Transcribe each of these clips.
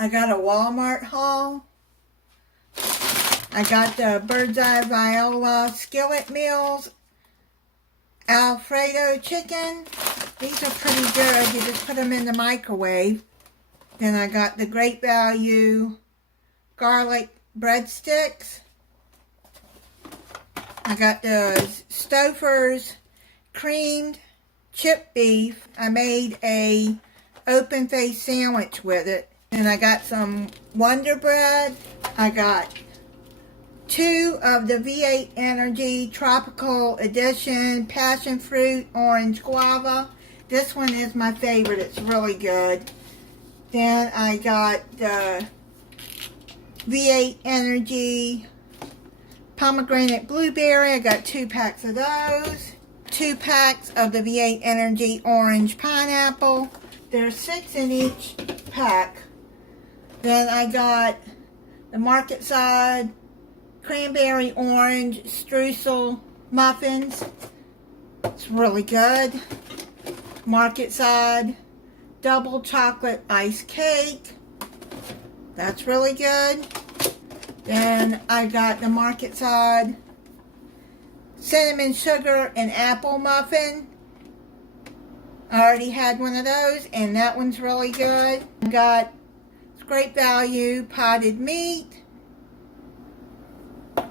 I got a Walmart haul. I got the Bird's Eye Viola skillet meals, Alfredo chicken. These are pretty good. You just put them in the microwave. Then I got the Great Value garlic breadsticks. I got the Stouffer's creamed chip beef. I made a open face sandwich with it. And I got some Wonder Bread. I got 2 of the V8 Energy Tropical Edition Passion Fruit Orange Guava. This one is my favorite. It's really good. Then I got the V8 Energy Pomegranate Blueberry. I got 2 packs of those. 2 packs of the V8 Energy Orange Pineapple. There's 6 in each pack. Then I got the Market Side Cranberry Orange Streusel Muffins. It's really good. Market Side Double Chocolate Ice Cake. That's really good. Then I got the Market Side Cinnamon Sugar and Apple Muffin. I already had one of those, and that one's really good. I got Great Value potted meat. I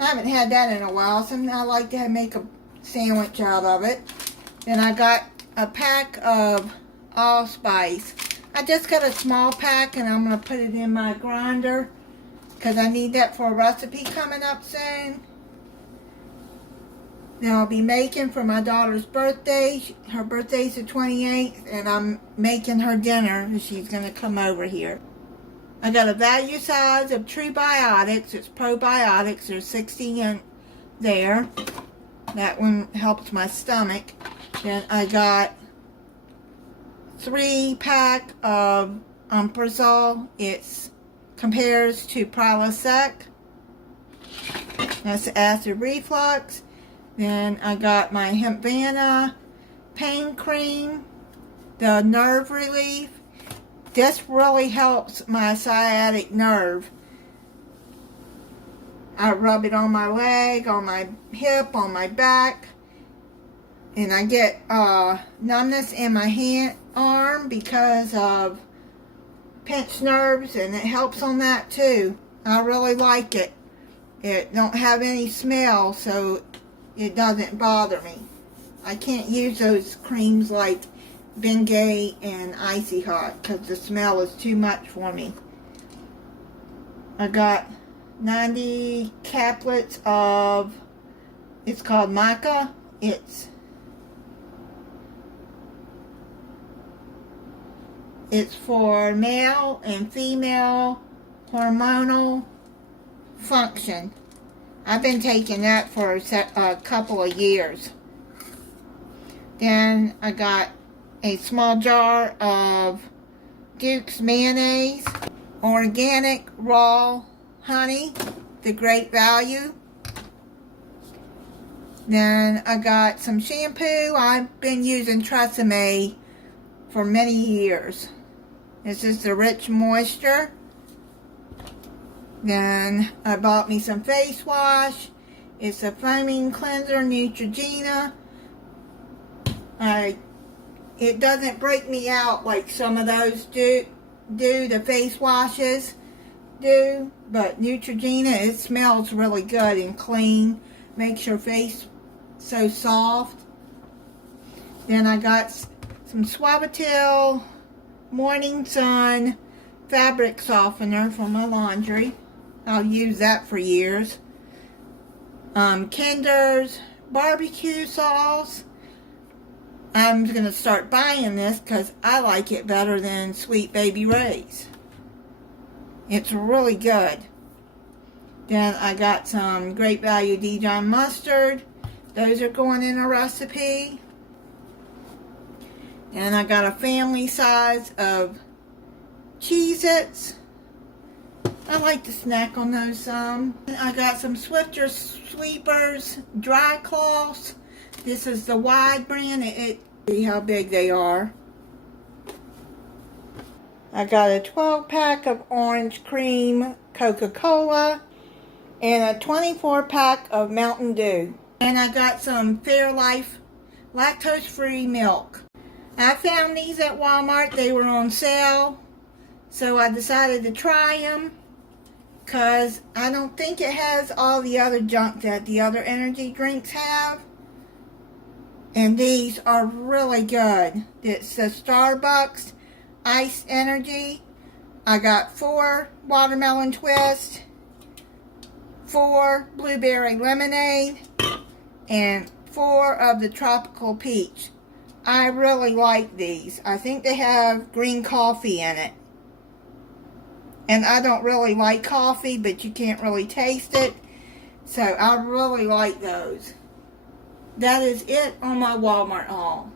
haven't had that in a while, so I like to make a sandwich out of it. Then I got a pack of allspice. I just got a small pack, and I'm going to put it in my grinder because I need that for a recipe coming up soon. Then I'll be making for my daughter's birthday. Her birthday's the 28th, and I'm making her dinner. She's going to come over here. I got a value size of True Biotics. It's probiotics. There's 60 in there. That one helps my stomach. Then I got 3 pack of Omeprazole. It compares to Prilosec. That's acid reflux. Then I got my Hempvana pain cream, the nerve relief. This really helps my sciatic nerve. I rub it on my leg, on my hip, on my back. And I get numbness in my arm because of pinched nerves, and it helps on that too. I really like it. It don't have any smell, so it doesn't bother me. I can't use those creams like Bengay and Icy Hot because the smell is too much for me. I got 90 caplets of, it's called Maca. It's for male and female hormonal function. I've been taking that for a couple of years. Then I got a small jar of Duke's mayonnaise, organic raw honey, the Great Value. Then I got some shampoo. I've been using Tresemme for many years. This is the Rich Moisture. Then I bought me some face wash. It's a foaming cleanser, Neutrogena. It doesn't break me out like some of those do the face washes do, but Neutrogena, it smells really good and clean. Makes your face so soft. Then I got some Suavitel Morning Sun fabric softener for my laundry. I'll use that for years. Kinder's barbecue sauce. I'm going to start buying this because I like it better than Sweet Baby Ray's. It's really good. Then I got some Great Value Dijon mustard. Those are going in a recipe. And I got a family size of Cheez-Its. I like to snack on those some. I got some Swiffer Sweepers dry cloths. This is the wide brand. See how big they are. I got a 12-pack of orange cream Coca-Cola and a 24-pack of Mountain Dew. And I got some Fairlife lactose-free milk. I found these at Walmart. They were on sale, so I decided to try them because I don't think it has all the other junk that the other energy drinks have. And these are really good. It's the Starbucks Iced Energy. I got 4 watermelon twists, 4 blueberry lemonade, and 4 of the tropical peach. I really like these. I think they have green coffee in it. And I don't really like coffee, but you can't really taste it. So I really like those. That is it on my Walmart haul.